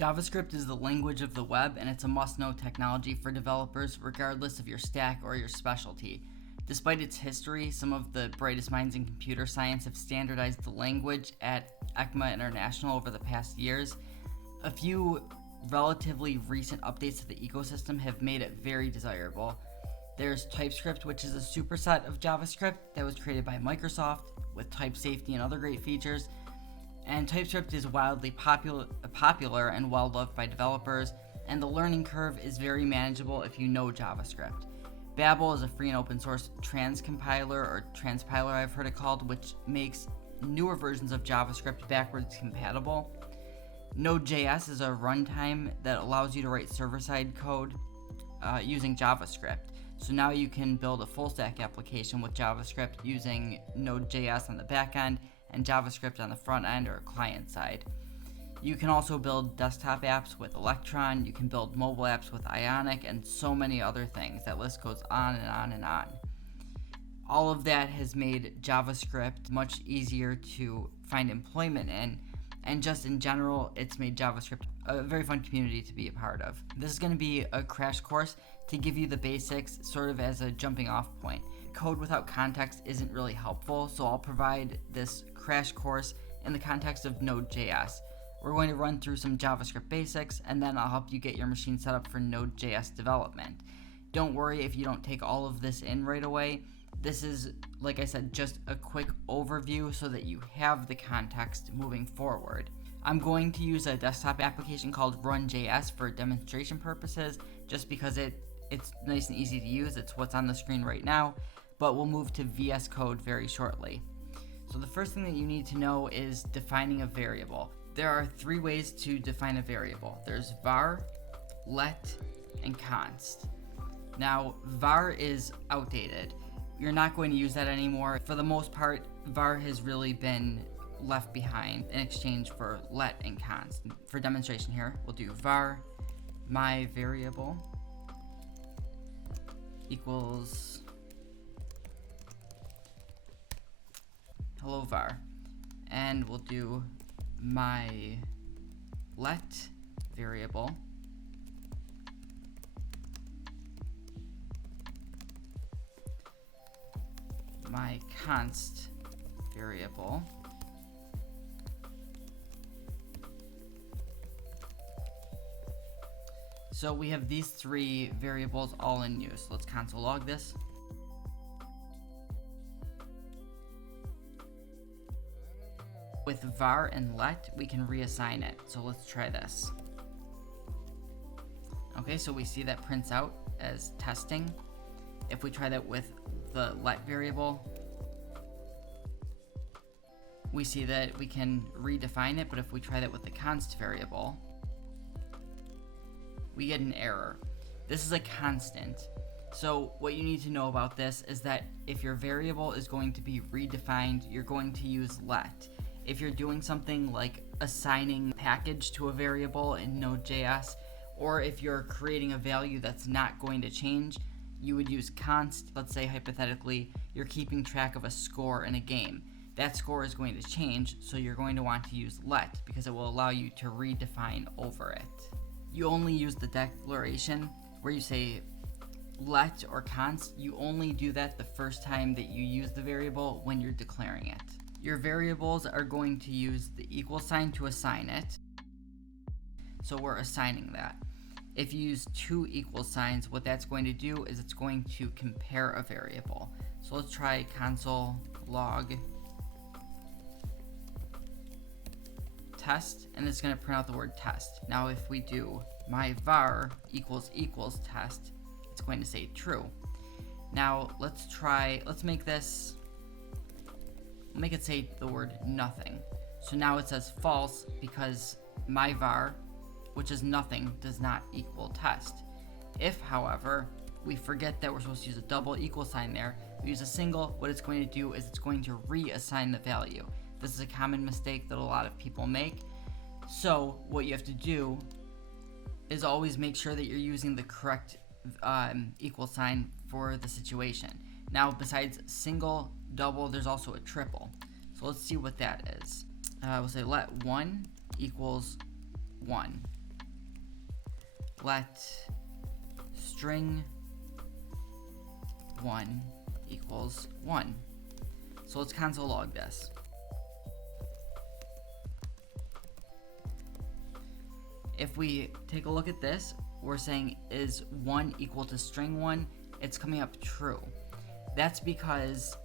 JavaScript is the language of the web, and it's a must-know technology for developers regardless of your stack or your specialty. Despite its history, some of the brightest minds in computer science have standardized the language at ECMA International over the past years. A few relatively recent updates to the ecosystem have made it very desirable. There's TypeScript, which is a superset of JavaScript that was created by Microsoft with type safety and other great features. And TypeScript is wildly popular and well loved by developers, and the learning curve is very manageable if you know JavaScript. Babel is a free and open source transcompiler, or transpiler I've heard it called, which makes newer versions of JavaScript backwards compatible. Node.js is a runtime that allows you to write server-side code using JavaScript. So now you can build a full-stack application with JavaScript using Node.js on the back end and JavaScript on the front end or client side. You can also build desktop apps with Electron, you can build mobile apps with Ionic, and so many other things. That list goes on and on and on. All of that has made JavaScript much easier to find employment in, and just in general, it's made JavaScript a very fun community to be a part of. This is going to be a crash course to give you the basics, sort of as a jumping off point. Code without context isn't really helpful, so I'll provide this crash course in the context of Node.js. We're going to run through some JavaScript basics, and then I'll help you get your machine set up for Node.js development. Don't worry if you don't take all of this in right away. This is, like I said, just a quick overview so that you have the context moving forward. I'm going to use a desktop application called Run.js for demonstration purposes, just because it's nice and easy to use. It's what's on the screen right now, but we'll move to VS Code very shortly. So the first thing that you need to know is defining a variable. There are three ways to define a variable. There's var, let, and const. Now, var is outdated. You're not going to use that anymore. For the most part, var has really been left behind in exchange for let and const. For demonstration here, we'll do var my variable equals hello var, and we'll do my let variable my const variable So we have these three variables all in use. Let's console log this. With var and let, we can reassign it. So let's try this. Okay, so we see that prints out as testing. If we try that with the let variable, we see that we can redefine it, but if we try that with the const variable, we get an error. This is a constant. So what you need to know about this is that if your variable is going to be redefined, you're going to use let. If you're doing something like assigning package to a variable in Node.js, or if you're creating a value that's not going to change, you would use const. Let's say hypothetically, you're keeping track of a score in a game. That score is going to change, so you're going to want to use let because it will allow you to redefine over it. You only use the declaration where you say let or const. You only do that the first time that you use the variable when you're declaring it. Your variables are going to use the equal sign to assign it. So we're assigning that. If you use two equal signs, what that's going to do is it's going to compare a variable. So let's try console log test, and it's going to print out the word test. Now if we do my var equals test, it's going to say true. Now let's make it say the word nothing. So now it says false because my var, which is nothing, does not equal test. If, however, we forget that we're supposed to use a double equal sign there, we use a single, what it's going to do is it's going to reassign the value. This is a common mistake that a lot of people make. So what you have to do is always make sure that you're using the correct equal sign for the situation. Now, besides single, double, there's also a triple. So let's see what that is. We'll say let 1 equals 1. let string 1 equals 1. So let's console log this. If we take a look at this, we're saying is 1 equal to string 1, it's coming up true. That's because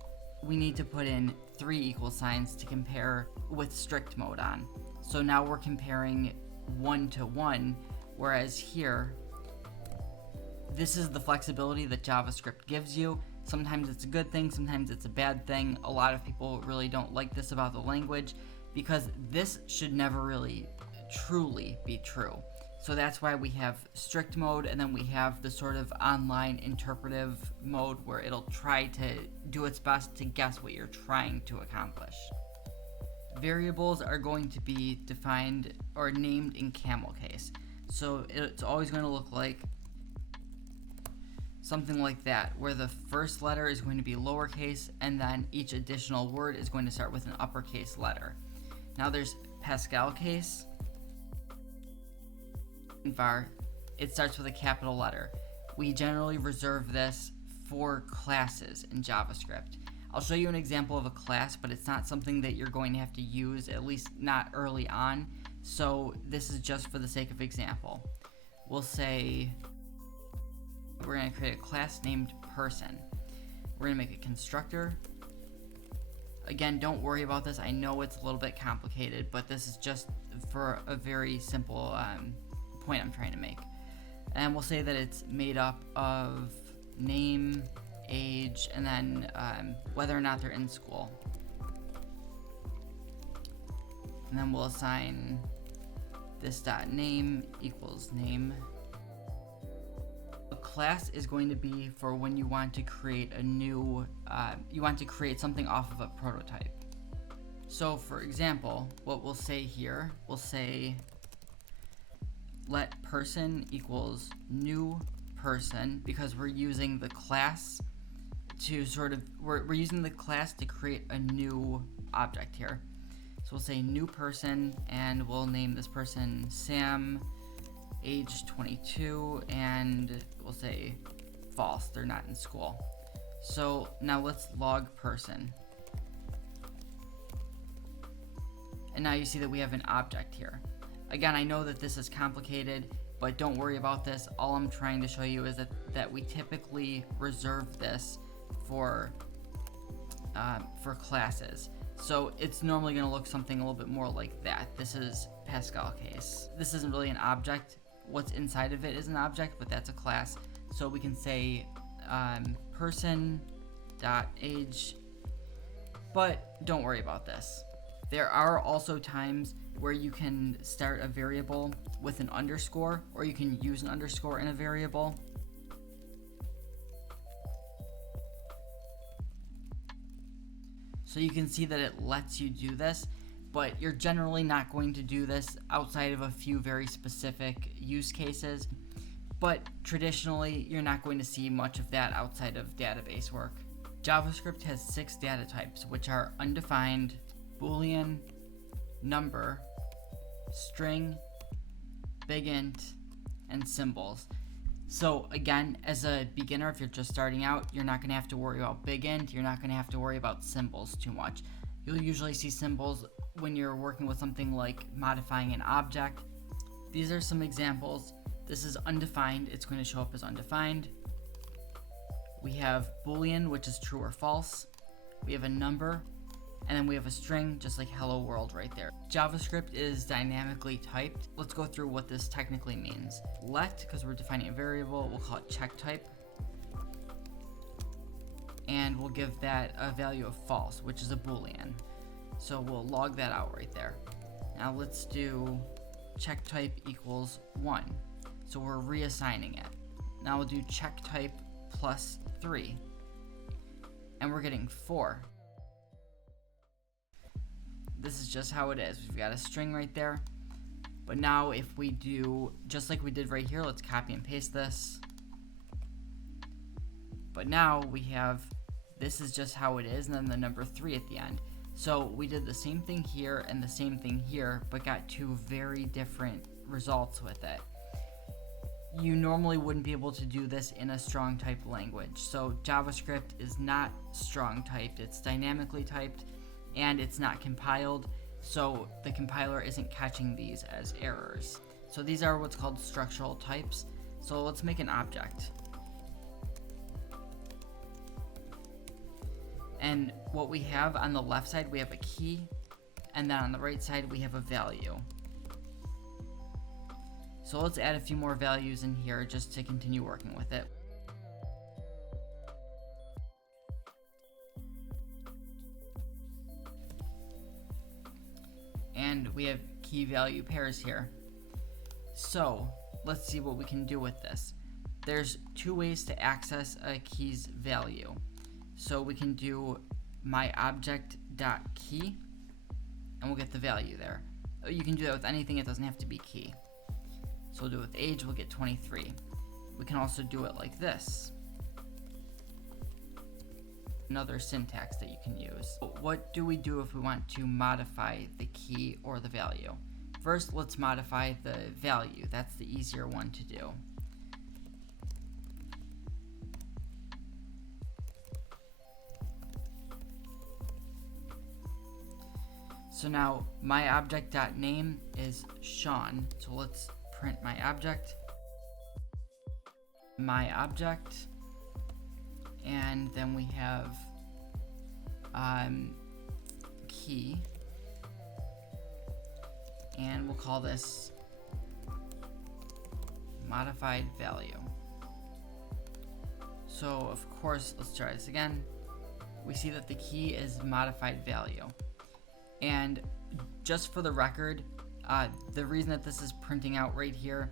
we need to put in 3 equal signs to compare with strict mode on. So now we're comparing 1 to 1, whereas here, this is the flexibility that JavaScript gives you. Sometimes it's a good thing, sometimes it's a bad thing. A lot of people really don't like this about the language because this should never really truly be true. So that's why we have strict mode, and then we have the sort of online interpretive mode where it'll try to do its best to guess what you're trying to accomplish. Variables are going to be defined or named in camel case. So it's always going to look like something like that, where the first letter is going to be lowercase, and then each additional word is going to start with an uppercase letter. Now there's Pascal case. Var, it starts with a capital letter. We generally reserve this for classes in JavaScript. I'll show you an example of a class, but it's not something that you're going to have to use, at least not early on. So this is just for the sake of example. We'll say we're going to create a class named person. We're going to make a constructor. Again, don't worry about this. I know it's a little bit complicated, but this is just for a very simple point I'm trying to make. And we'll say that it's made up of name, age, and then whether or not they're in school. And then we'll assign this dot name equals name. A class is going to be for when you want to create a new, you want to create something off of a prototype. So for example, what we'll say here, we'll say let person equals new person, because we're using the class to sort of, we're using the class to create a new object here. So we'll say new person, and we'll name this person Sam, age 22, and we'll say false, they're not in school. So now let's log person. And now you see that we have an object here. Again, I know that this is complicated, but don't worry about this. All I'm trying to show you is that we typically reserve this for classes. So it's normally going to look something a little bit more like that. This is Pascal case. This isn't really an object. What's inside of it is an object, but that's a class. So we can say person.age, but don't worry about this. There are also times where you can start a variable with an underscore, or you can use an underscore in a variable. So you can see that it lets you do this, but you're generally not going to do this outside of a few very specific use cases. But traditionally, you're not going to see much of that outside of database work. JavaScript has 6 data types, which are undefined, Boolean, number, string, big int, and symbols. So again, as a beginner, if you're just starting out, you're not going to have to worry about big int, you're not going to have to worry about symbols too much. You'll usually see symbols when you're working with something like modifying an object. These are some examples. This is undefined, it's going to show up as undefined. We have Boolean, which is true or false. We have a number, and then we have a string, just like hello world right there. JavaScript is dynamically typed. Let's go through what this technically means. Let, because we're defining a variable, we'll call it check type. And we'll give that a value of false, which is a Boolean. So we'll log that out right there. Now let's do check type equals 1. So we're reassigning it. Now we'll do check type plus 3. And we're getting 4. This is just how it is. We've got a string right there. But now if we do, just like we did right here, let's copy and paste this. But now we have, this is just how it is, and then the number 3 at the end. So we did the same thing here and the same thing here, but got 2 very different results with it. You normally wouldn't be able to do this in a strong type language. So JavaScript is not strong typed, it's dynamically typed, and it's not compiled, so the compiler isn't catching these as errors. So these are what's called structural types. So let's make an object. And what we have on the left side, we have a key, and then on the right side, we have a value. So let's add a few more values in here just to continue working with it. And we have key value pairs here. So let's see what we can do with this. There's two ways to access a key's value. So we can do myObject.key, and we'll get the value there. You can do that with anything, it doesn't have to be key. So we'll do it with age, we'll get 23. We can also do it like this. Another syntax that you can use. What do we do if we want to modify the key or the value? First, let's modify the value. That's the easier one to do. So now my object.name is Sean. So let's print my object, and then we have key, and we'll call this modified value. So of course, let's try this again. We see that the key is modified value. And just for the record, the reason that this is printing out right here,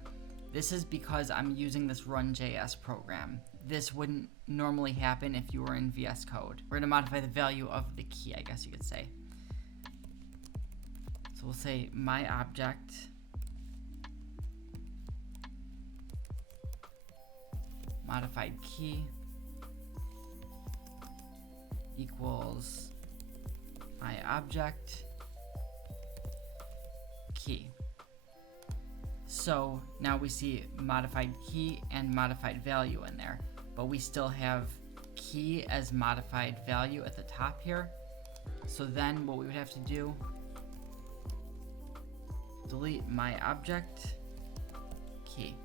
this is because I'm using this run.js program. This wouldn't normally happen if you were in VS Code. We're gonna modify the value of the key, I guess you could say. So we'll say my object modified key equals my object key. So now we see modified key and modified value in there, but we still have key as modified value at the top here. So then what we would have to do, delete my object key.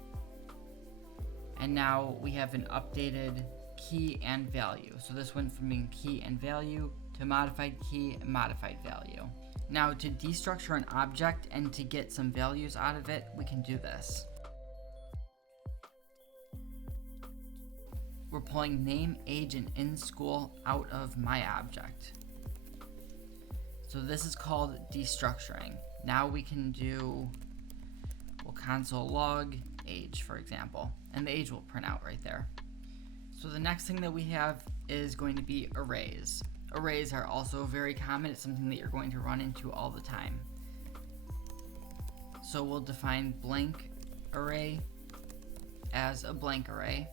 And now we have an updated key and value. So this went from being key and value to modified key and modified value. Now to destructure an object and to get some values out of it, we can do this. We're pulling name, age, and in school out of my object. So this is called destructuring. Now we can do, we'll console log age, for example, and the age will print out right there. So the next thing that we have is going to be arrays. Arrays are also very common. It's something that you're going to run into all the time. So we'll define blank array as a blank array.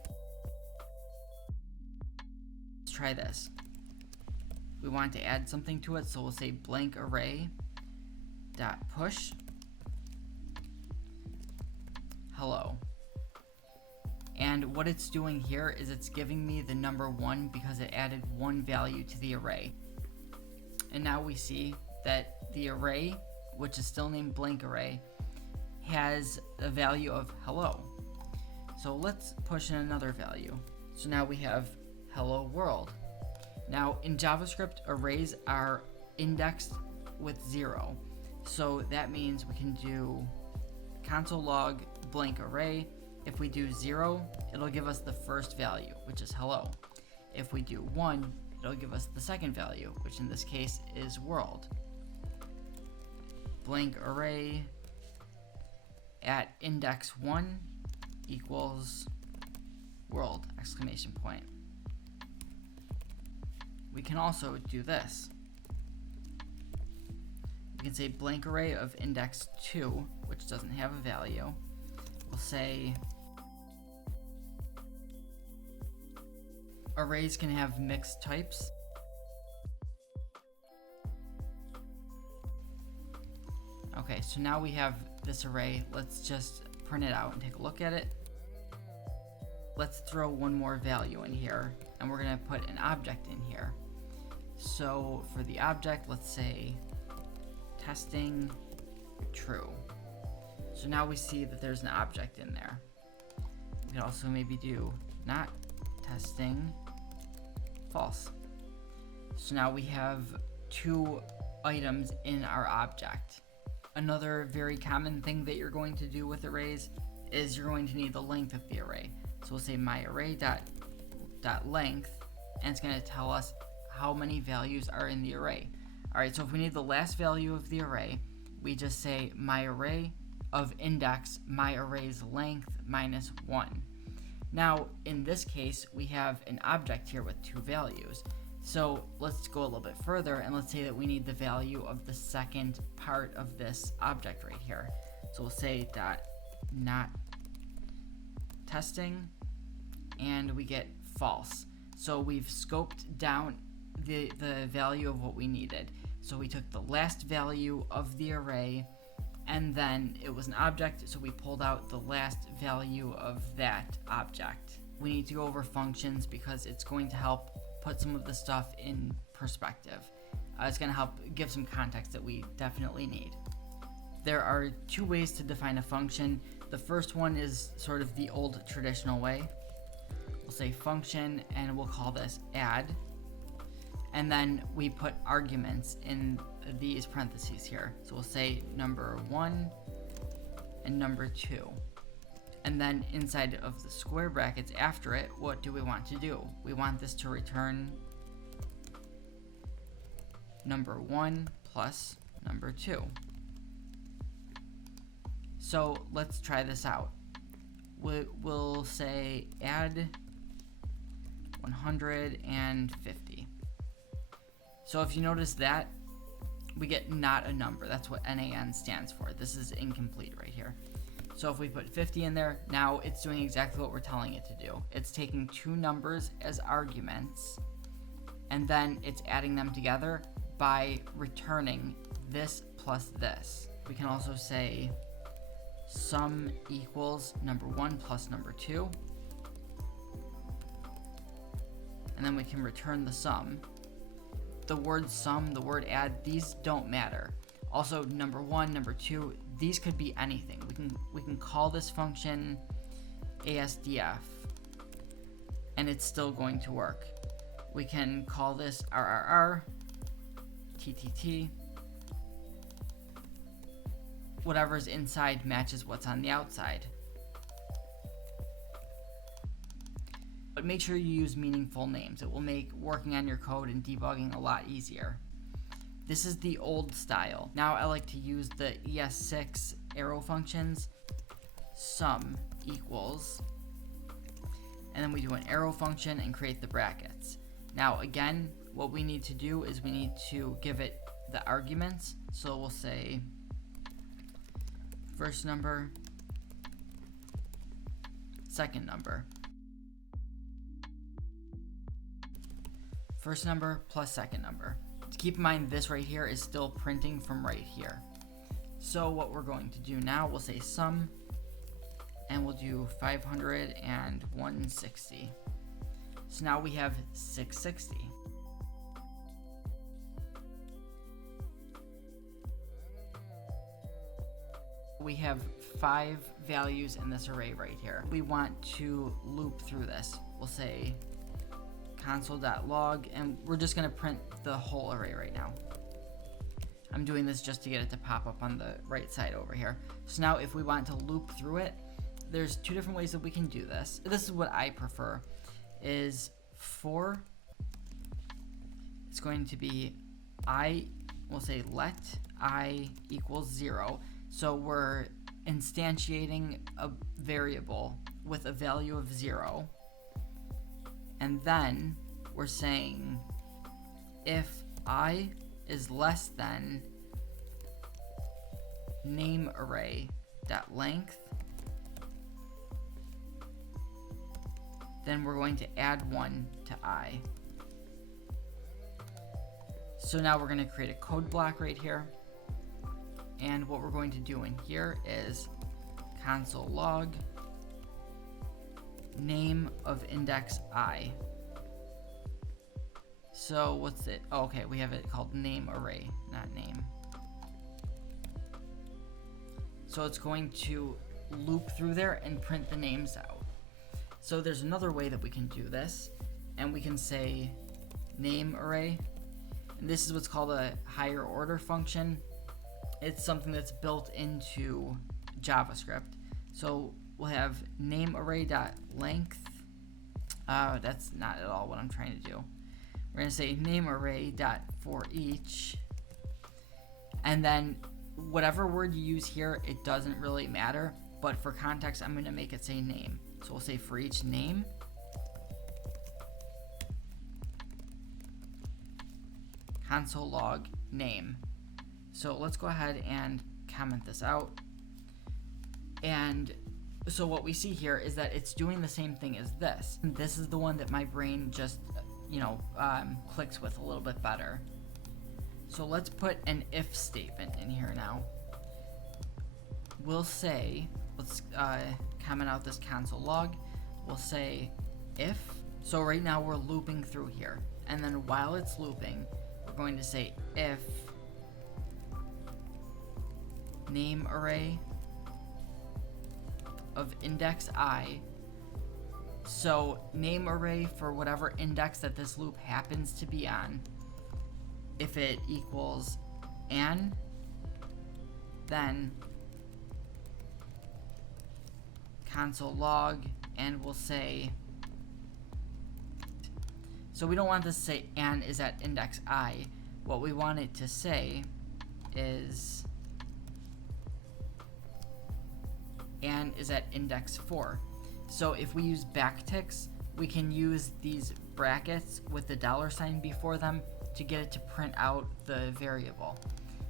Let's try this. We want to add something to it, so we'll say blank array dot push hello. And what it's doing here is it's giving me the number 1 because it added 1 value to the array. And now we see that the array, which is still named blank array, has a value of hello. So let's push in another value. So now we have hello world. Now in JavaScript, arrays are indexed with 0. So that means we can do console log blank array. If we do 0, it'll give us the first value, which is hello. If we do 1, it'll give us the second value, which in this case is world. Blank array at index 1 equals world, exclamation point. We can also do this. We can say blank array of index 2, which doesn't have a value. We'll say arrays can have mixed types. Okay, so now we have this array. Let's just print it out and take a look at it. let's throw one more value in here, and we're going to put an object in here. So for the object, let's say testing true. So now we see that there's an object in there. We could also maybe do not testing false. So now we have two items in our object. Another very common thing that you're going to do with arrays is you're going to need the length of the array. So we'll say myArray.length, and it's going to tell us how many values are in the array. Alright, so if we need the last value of the array, we just say myArray of index myArray's length minus 1. Now, in this case, we have an object here with two values. So let's go a little bit further, and let's say that we need the value of the second part of this object right here. So we'll say dot not testing, and we get false. So we've scoped down the value of what we needed. So we took the last value of the array, and then it was an object, so we pulled out the last value of that object. We need to go over functions because it's going to help put some of the stuff in perspective. It's going to help give some context that we definitely need. There are two ways to define a function. The first one is sort of the old traditional way. We'll say function, and we'll call this add. And then we put arguments in these parentheses here. So we'll say number 1 and number 2. And then inside of the square brackets after it, what do we want to do? We want this to return number 1 plus number 2. So let's try this out. We'll say add 150. So if you notice that, we get not a number. That's what NaN stands for. This is incomplete right here. So if we put 50 in there, now it's doing exactly what we're telling it to do. It's taking two numbers as arguments, and then it's adding them together by returning this plus this. We can also say sum equals number 1 plus number 2. And then we can return the sum. The word sum, the word add, these don't matter. Also, number 1, number 2, these could be anything. We can call this function ASDF, and it's still going to work. We can call this RRR, TTT. Whatever's inside matches what's on the outside. But make sure you use meaningful names. It will make working on your code and debugging a lot easier. This is the old style. Now I like to use the ES6 arrow functions. Sum equals, and then we do an arrow function and create the brackets. Now again, what we need to do is we need to give it the arguments. So we'll say first number, second number. First number plus second number. Keep in mind this right here is still printing from right here. So what we're going to do now, we'll say sum, and we'll do 500 and 160. So now we have 660. We have 5 values in this array right here. We want to loop through this. We'll say console.log, and we're just going to print the whole array right now. I'm doing this just to get it to pop up on the right side over here. So now if we want to loop through it, there's two different ways that we can do this. This is what I prefer, is for, it's going to be we'll say let I equals 0. So we're instantiating a variable with a value of 0. And then we're saying if I is less than name array dot length, then we're going to add 1 to I. So now we're going to create a code block right here. And what we're going to do in here is console log name of index I. So what's it? Oh, okay, we have it called name array, not name. So it's going to loop through there and print the names out. So there's another way that we can do this, and we can say name array, and this is what's called a higher order function. It's something that's built into JavaScript. So we'll have name array.length. That's not at all what I'm trying to do. We're going to say name array.forEach, and then whatever word you use here, it doesn't really matter, but for context, I'm going to make it say name. So we'll say for each name, console log name. So let's go ahead and comment this out. And so what we see here is that it's doing the same thing as this. And this is the one that my brain just, clicks with a little bit better. So let's put an if statement in here now. We'll say, let's comment out this console log. We'll say if, so right now we're looping through here. And then while it's looping, we're going to say if name array of index I. So name array for whatever index that this loop happens to be on. If it equals n, then console log, and we'll say, so we don't want this to say n is at index I. What we want it to say is n is at index 4. So if we use backticks, we can use these brackets with the $sign before them to get it to print out the variable.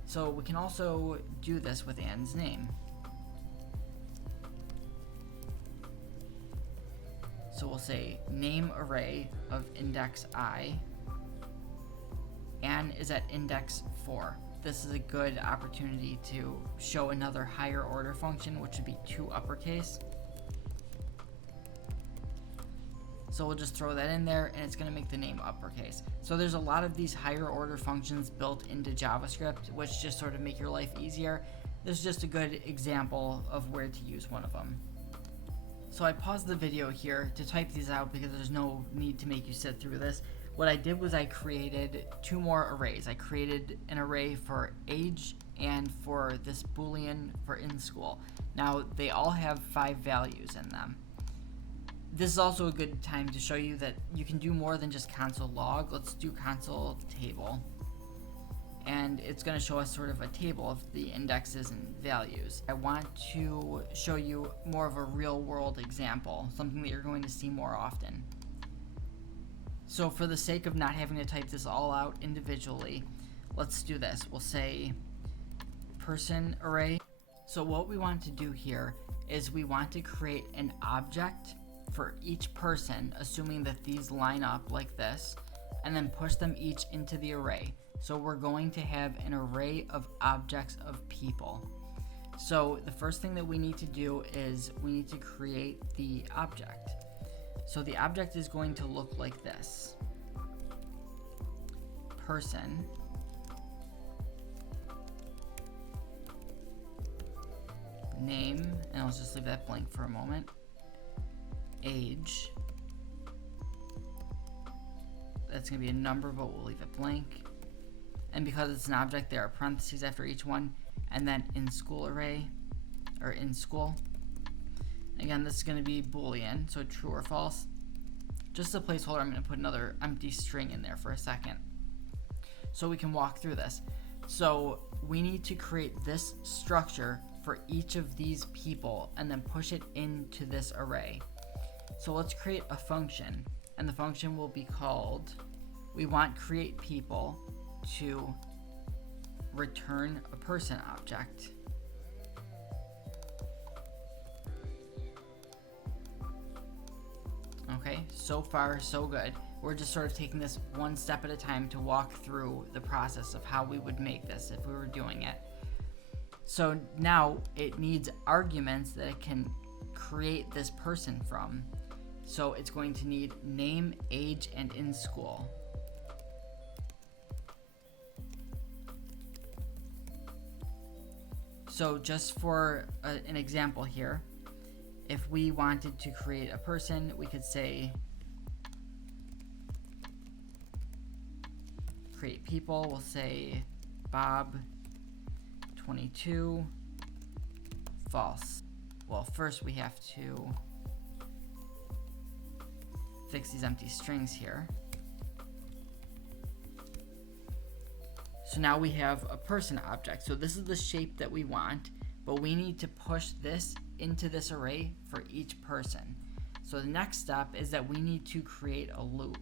So we can also do this with Ann's name. So we'll say name array of index I, Ann is at index 4. This is a good opportunity to show another higher order function, which would be 2 uppercase. So we'll just throw that in there, and it's going to make the name uppercase. So there's a lot of these higher order functions built into JavaScript, which just sort of make your life easier. This is just a good example of where to use one of them. So I paused the video here to type these out because there's no need to make you sit through this. What I did was I created 2 more arrays. I created an array for age and for this Boolean for in school. Now they all have 5 values in them. This is also a good time to show you that you can do more than just console log. Let's do console table. And it's going to show us sort of a table of the indexes and values. I want to show you more of a real world example, something that you're going to see more often. So for the sake of not having to type this all out individually, let's do this. We'll say person array. So what we want to do here is we want to create an object for each person, assuming that these line up like this, and then push them each into the array. So we're going to have an array of objects of people. So the first thing that we need to do is we need to create the object. So the object is going to look like this. Person, name, and I'll just leave that blank for a moment. Age, that's going to be a number, but we'll leave it blank. And because it's an object, there are parentheses after each one. And then in school array, or in school. Again, this is going to be Boolean, so true or false. Just a placeholder, I'm going to put another empty string in there for a second, so we can walk through this. So we need to create this structure for each of these people and then push it into this array. So let's create a function, and the function will be called, we want create people to return a person object. Okay, so far so good. We're just sort of taking this one step at a time to walk through the process of how we would make this if we were doing it. So now it needs arguments that it can create this person from. So it's going to need name, age, and in school. So just for an example here, if we wanted to create a person, we could say create people. We'll say Bob 22 false. Well, first we have to fix these empty strings here. So now we have a person object. So this is the shape that we want, but we need to push this into this array for each person. So the next step is that we need to create a loop.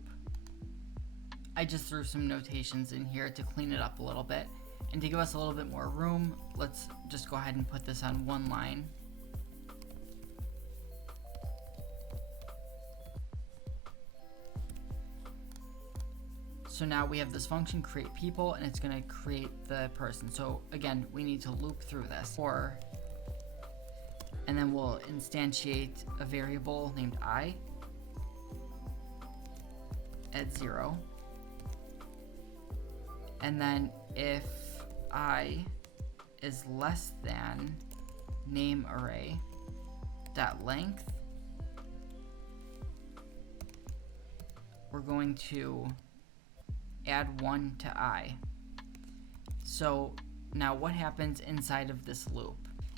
I just threw some notations in here to clean it up a little bit. And to give us a little bit more room, let's just go ahead and put this on one line. So now we have this function create people, and it's going to create the person. So again, we need to loop through this and then we'll instantiate a variable named I at 0. And then if I is less than name array dot length, we're going to add 1 to I. So now what happens inside of this loop?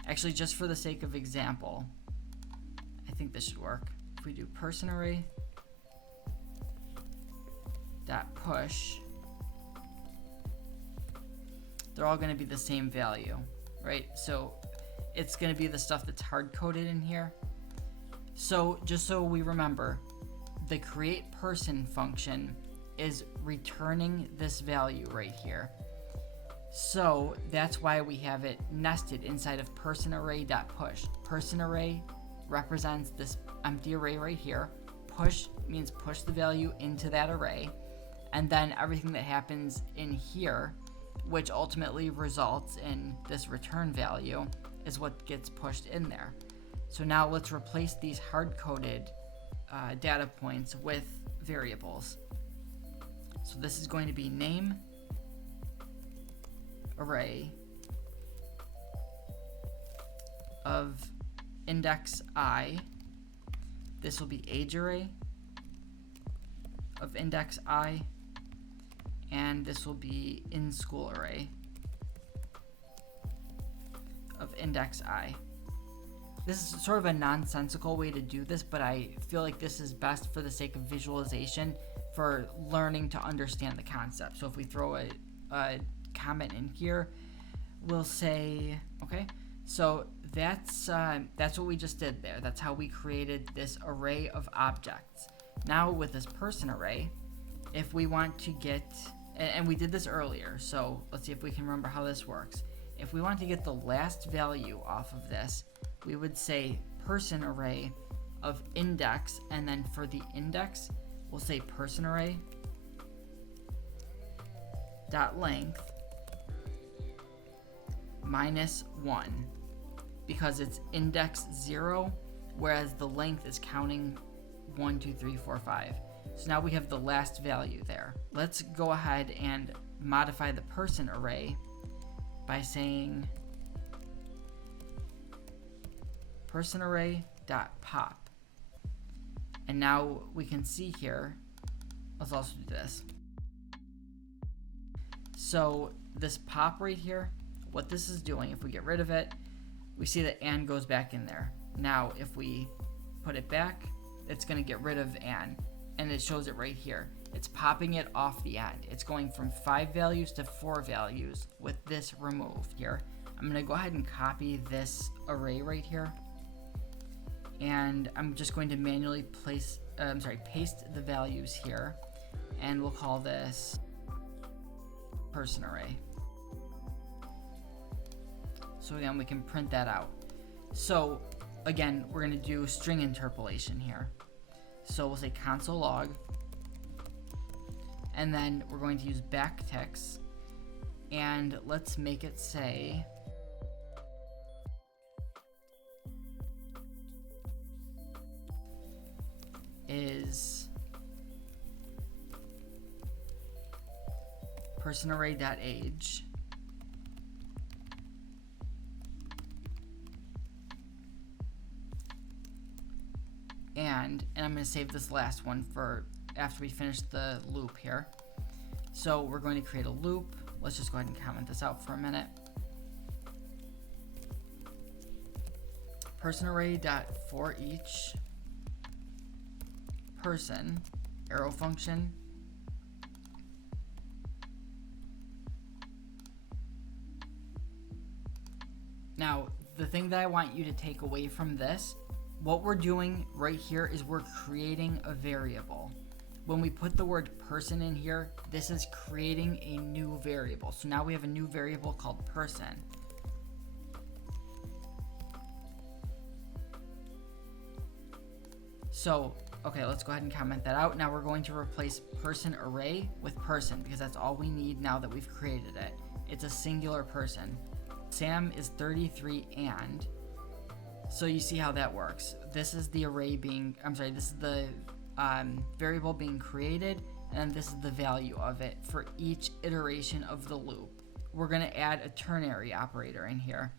Actually, just for the sake of example, I think this should work. If we do person array dot push, they're all going to be the same value, right? So it's going to be the stuff that's hard coded in here. So just so we remember, the create person function is returning this value right here. So that's why we have it nested inside of person array dot push. Person array represents this empty array right here. Push means push the value into that array, and then everything that happens in here, which ultimately results in this return value, is what gets pushed in there. So now let's replace these hard-coded data points with variables. So this is going to be name array of index I. This will be age array of index I, and this will be in school array of index I. This is sort of a nonsensical way to do this, but I feel like this is best for the sake of visualization, for learning to understand the concept. So if we throw a comment in here, we'll say, okay, so that's what we just did there. That's how we created this array of objects. Now with this person array, if we want to get, and we did this earlier, so let's see if we can remember how this works. If we want to get the last value off of this, we would say person array of index, and then for the index, we'll say person array dot length -1, because it's index 0, whereas the length is counting 1, 2, 3, 4, 5. So now we have the last value there. Let's go ahead and modify the person array by saying person array dot pop. And now we can see here, let's also do this. So this pop right here, what this is doing, if we get rid of it, we see that and goes back in there. Now if we put it back, it's going to get rid of and it shows it right here. It's popping it off the end. It's going from 5 values to 4 values with this removed here. I'm going to go ahead and copy this array right here, and I'm just going to manually paste the values here, and we'll call this person array. So again, we can print that out. So again, we're going to do string interpolation here. So we'll say console log, and then we're going to use backticks, and let's make it say is person array.age. And I'm going to save this last one for after we finish the loop here. So we're going to create a loop. Let's just go ahead and comment this out for a minute. Person array dot for each person arrow function Now, the thing that I want you to take away from this, what we're doing right here is we're creating a variable. When we put the word person in here, this is creating a new variable. So now we have a new variable called person. So, okay, let's go ahead and comment that out. Now we're going to replace person array with person because that's all we need now that we've created it. It's a singular person. Sam is 33 and. So you see how that works. This is the array being, this is the variable being created, and this is the value of it for each iteration of the loop. We're going to add a ternary operator in here.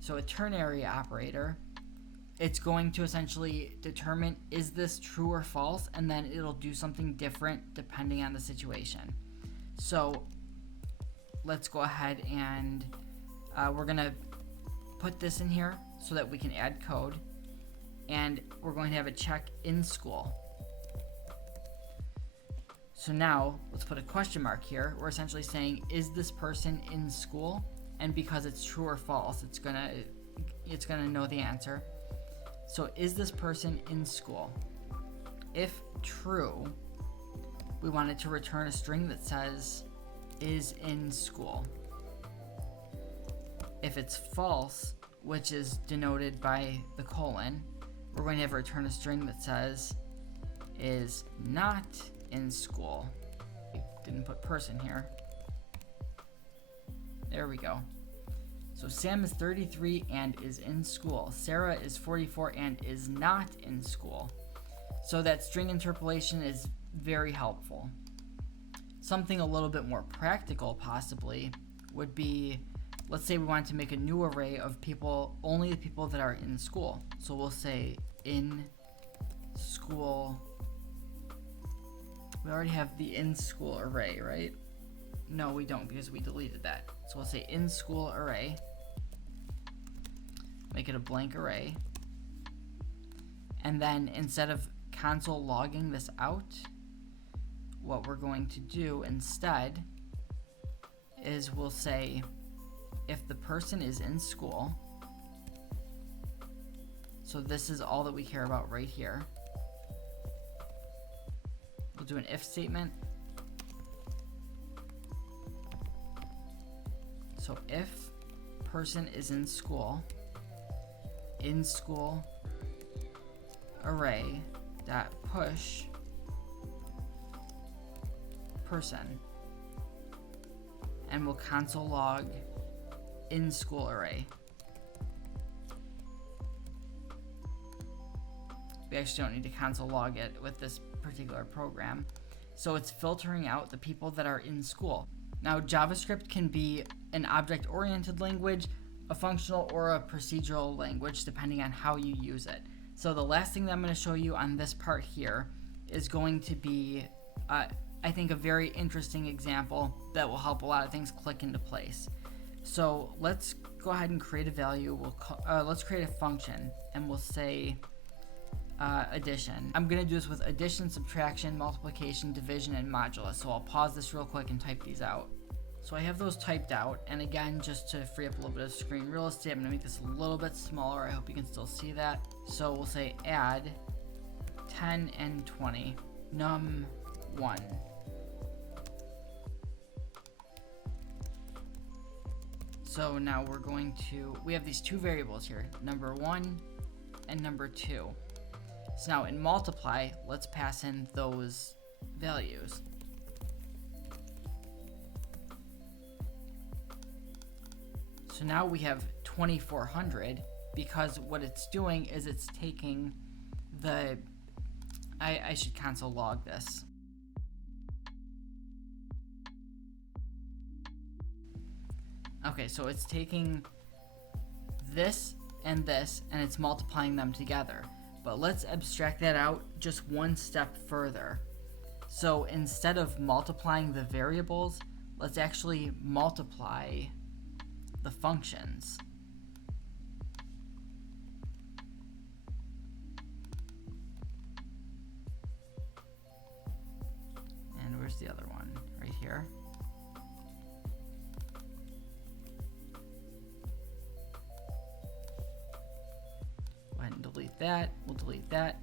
So a ternary operator, it's going to essentially determine is this true or false, and then it'll do something different depending on the situation. So let's go ahead and we're going to put this in here so that we can add code, and we're going to have a check in school. So now let's put a question mark here. We're essentially saying, is this person in school? And because it's true or false, it's gonna know the answer. So is this person in school? If true, we want it to return a string that says is in school. If it's false, which is denoted by the colon, we're going to have a return a string that says is not in school. Didn't put person here. There we go. So Sam is 33 and is in school. Sarah is 44 and is not in school. So that string interpolation is very helpful. Something a little bit more practical possibly would be, let's say we wanted to make a new array of people, only the people that are in school. So we'll say in school. We already have the in school array, right? No, we don't because we deleted that. So we'll say in school array. Make it a blank array. And then instead of console logging this out, what we're going to do instead is we'll say if the person is in school, so this is all that we care about right here. We'll do an if statement. So if person is in school array dot push person, and we'll console log in school array. We actually don't need to console log it with this particular program. So it's filtering out the people that are in school. Now JavaScript can be an object-oriented language, a functional, or a procedural language depending on how you use it. So the last thing that I'm going to show you on this part here is going to be I think a very interesting example that will help a lot of things click into place. So let's go ahead and create a value. Let's create a function and we'll say addition. I'm going to do this with addition, subtraction, multiplication, division, and modulus. So I'll pause this real quick and type these out. So I have those typed out, and again, just to free up a little bit of screen real estate, I'm going to make this a little bit smaller. I hope you can still see that. So we'll say add 10 and 20, num1. So now we have these two variables here, number 1 and number 2. So now in multiply, let's pass in those values. So now we have 2400 because what it's doing is it's taking the I should console log this. Okay, so it's taking this and it's multiplying them together. But let's abstract that out just one step further. So instead of multiplying the variables, let's actually multiply the functions. And where's the other one? Right here. Go ahead and delete that. We'll delete that.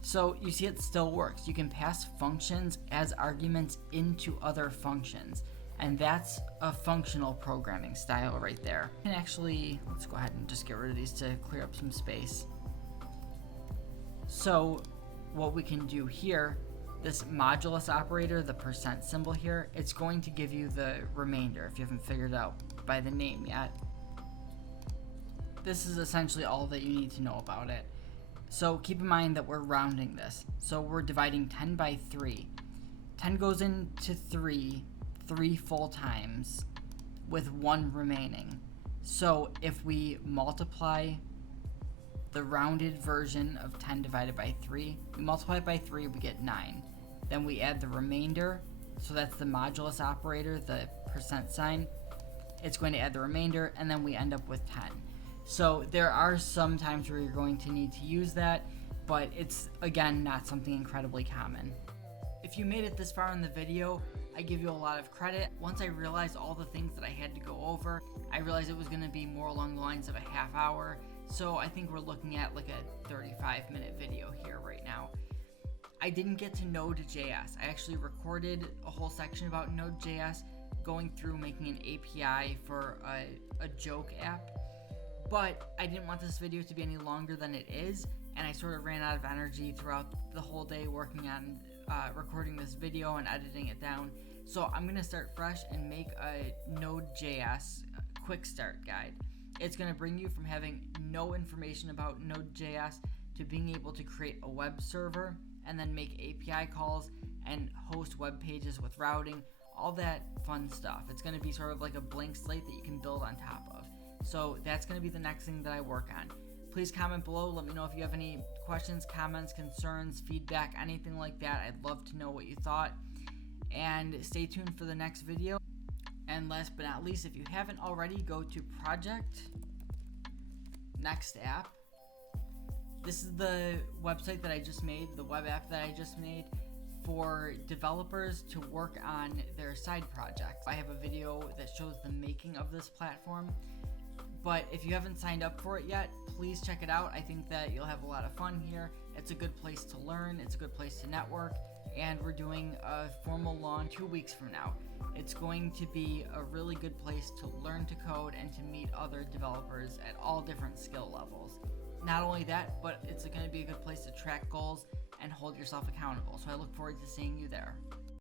So you see it still works. You can pass functions as arguments into other functions. And that's a functional programming style right there. And actually, let's go ahead and just get rid of these to clear up some space. So what we can do here, this modulus operator, the percent symbol here, it's going to give you the remainder if you haven't figured it out by the name yet. This is essentially all that you need to know about it. So keep in mind that we're rounding this. So we're dividing 10 by 3. 10 goes into 3 full times with 1 remaining. So if we multiply the rounded version of 10 divided by 3, we multiply it by 3, we get 9. Then we add the remainder, so that's the modulus operator, the percent sign. It's going to add the remainder, and then we end up with 10. So there are some times where you're going to need to use that, but it's, again, not something incredibly common. If you made it this far in the video, I give you a lot of credit. Once I realized all the things that I had to go over, I realized it was going to be more along the lines of a half hour. So I think we're looking at like a 35-minute video here right now. I didn't get to Node.js. I actually recorded a whole section about Node.js, going through making an API for a joke app. But I didn't want this video to be any longer than it is, and I sort of ran out of energy throughout the whole day working on recording this video and editing it down. So I'm going to start fresh and make a Node.js quick start guide. It's going to bring you from having no information about Node.js to being able to create a web server and then make API calls and host web pages with routing, all that fun stuff. It's going to be sort of like a blank slate that you can build on top of. So that's going to be the next thing that I work on. Please comment below. Let me know if you have any questions, comments, concerns, feedback, anything like that. I'd love to know what you thought. And stay tuned for the next video. And last but not least, if you haven't already, go to ProjectNext.App. This is the website that I just made, the web app that I just made for developers to work on their side projects. I have a video that shows the making of this platform. But if you haven't signed up for it yet, please check it out. I think that you'll have a lot of fun here. It's a good place to learn. It's a good place to network. And we're doing a formal launch 2 weeks from now. It's going to be a really good place to learn to code and to meet other developers at all different skill levels. Not only that, but it's going to be a good place to track goals and hold yourself accountable. So I look forward to seeing you there.